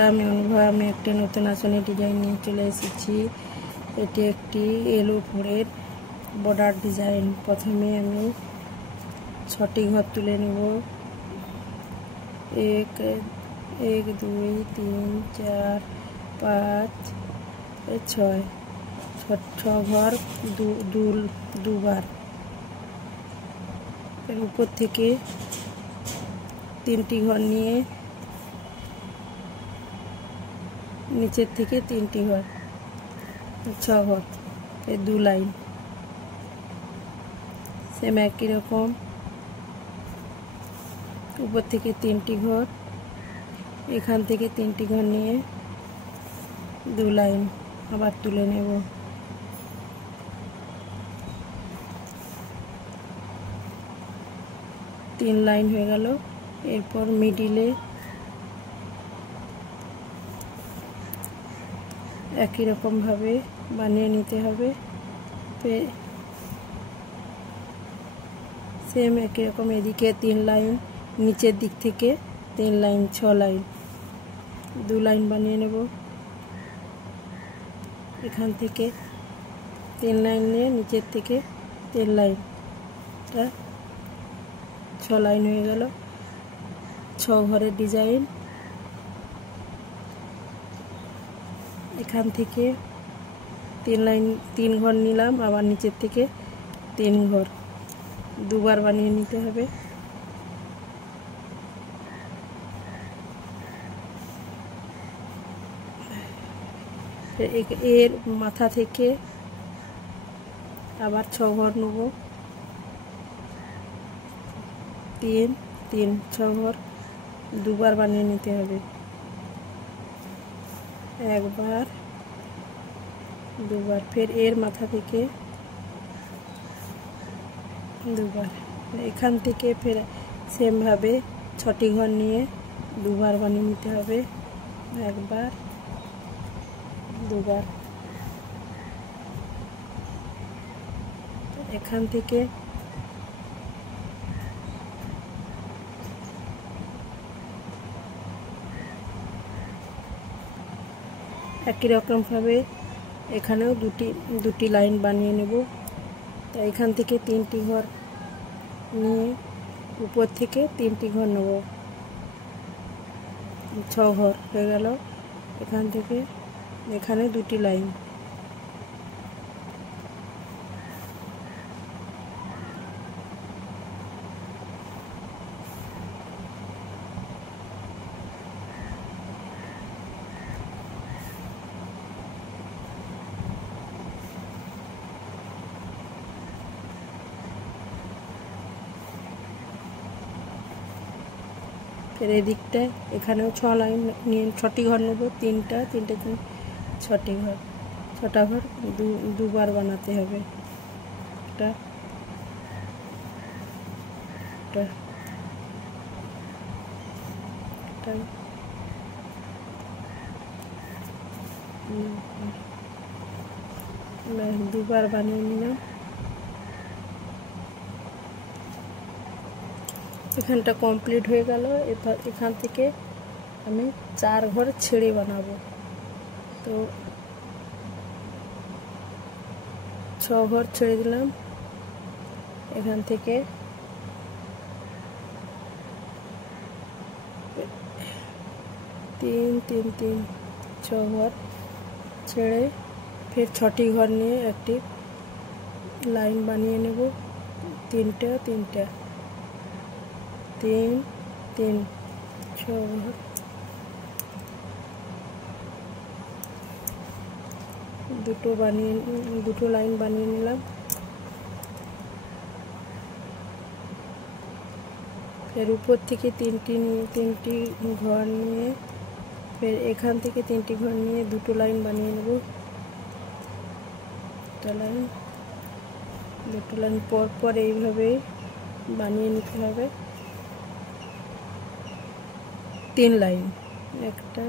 আমি অনুভব আমি একটা নতুন আসনে ডিজাইন নিয়ে চলে এসেছি। এটি একটি এলো ফুলের বর্ডার ডিজাইন। প্রথমে আমি 6টি ঘর তুলে নেব। 1 2 3 4 5 6 ঘর দুবার। এর উপর থেকে 3টি ঘর নিয়ে নিচের থেকে 3টি ঘর, 6 ঘর, এই 2 লাইন সেম একই রকম। উপর থেকে 3টি ঘর, এখান থেকে 3টি ঘর নিয়ে 2 লাইন আবার তুলে নেব। তিন লাইন হয়ে গেল। এরপর মিডিলে একই রকম ভাবে বানিয়ে নিতে হবে। সেম একই রকম এদিকে 3 লাইন, নিচের দিক থেকে 3 লাইন, 6 লাইন, 2 লাইন বানিয়ে নেব। এখান থেকে 3 লাইন নিয়ে নিচের থেকে 3 লাইন, 6 লাইন হয়ে গেল। 6 ঘরের ডিজাইন। এখান থেকে 3 লাইন, 3 ঘর নিলাম, আবার নিচের থেকে 3 ঘর, দুবার বানিয়ে নিতে হবে। এর মাথা থেকে আবার 6 ঘর নেব। 3 3 6 ঘর দুবার বানিয়ে নিতে হবে। একবার, দুবার। ফের এর মাথা থেকে দুবার। এখান থেকে ফের সেম ভাবে 6টি ঘর নিয়ে দুবার বানিয়ে নিতে হবে। একবার, দুবার। এখান থেকে একই রকম ভাবে এখানেও দুটি লাইন বানিয়ে নেব। তো এখান থেকে 3টি ঘর নিয়ে উপর থেকে 3টি ঘর নেব, 6 ঘর হয়ে গেল। এখান থেকে এখানে 2টি লাইন। ফের এদিকটায় এখানেও 6 লাইন নিয়ে 6টি ঘর নেব। 3টা 6টি ঘর, 6টা ঘর দুবার বানাতে হবে। এটা দুবার বানিয়ে নিলাম। এখানটা কমপ্লিট হয়ে গেল। এখান থেকে আমি 4 ঘর ছেড়ে বানাবো। তো 6 ঘর ছেড়ে দিলাম। এখান থেকে 3 3 3 6 ঘর ছেড়ে ফের 6টি ঘর নিয়ে একটি লাইন বানিয়ে নেব। 3টা 3টা, 3 3 6 ঘর, দুটো লাইন বানিয়ে নিলাম। ফের উপর থেকে 3টি ঘর নিয়ে ফের এখান থেকে 3টি ঘর নিয়ে 2টো লাইন বানিয়ে নেব। 2টো লাইন পর পর এইভাবে বানিয়ে নিতে হবে। 3 লাইন, একটা,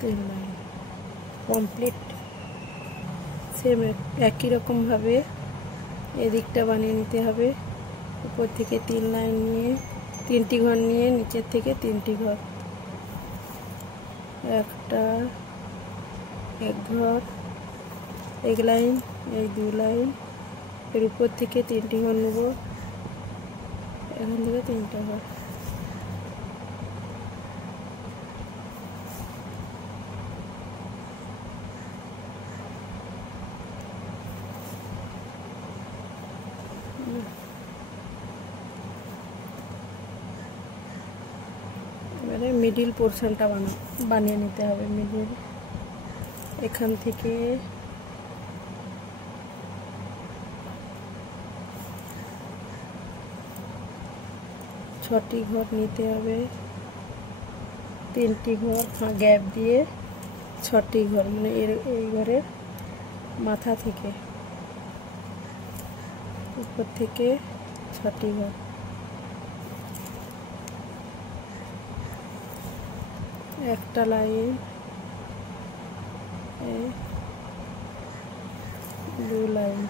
3 লাইন কমপ্লিট। সেম একই রকমভাবে এদিকটা বানিয়ে নিতে হবে। উপর থেকে 3 লাইন নিয়ে 3টি ঘর নিয়ে নিচের থেকে 3টি ঘর, একটা এক ঘর, এক লাইন, এই 2 লাইন, এর উপর থেকে 3টি ঘর নেব, এখান থেকে 3টা ঘর। এবারে মিডিল পোর্শনটা বানিয়ে নিতে হবে। মিডিল এখান থেকে ছটি ঘর নিতে হবে, 3টি ঘর গ্যাপ দিয়ে 6টি ঘর, মানে এই ঘরের মাথা থেকে উপর থেকে 6টি ঘর। একটা লাইন, 2 লাইন,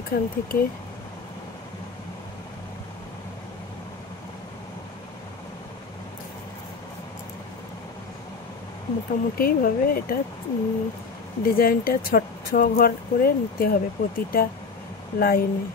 এখান থেকে মোটামুটি ভাবে এটা ডিজাইনটা 6 ঘর করে নিতে হবে প্রতিটা লাইনে।